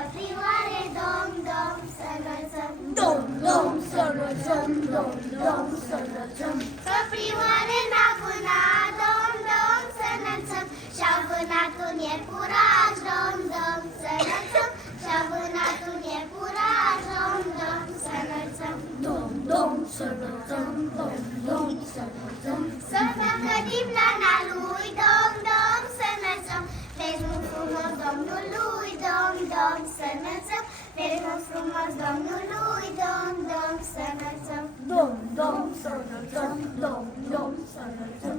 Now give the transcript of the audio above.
Căprioare, dom, dom, să înălțăm. Dom, dom, să înălțăm, dom, dom, să înălțăm. Căprioare n-a vânat, dom, dom, să înălțăm. Și-a vânat un iepuraș, dom, dom, să înălțăm. Și-a vânat un iepuraș, dom, dom, să înălțăm. Dom, dom, să înălțăm, dom, dom, să înălțăm. Să facă dimnana lui, dom, dom, să înălțăm. Vezi mult frumos Domnului, dom, dom, să înălțăm. Vezi mult frumos Domnului, dom, dom, să înălțăm. Dom, dom, să înălțăm, dom, dom, să înălțăm.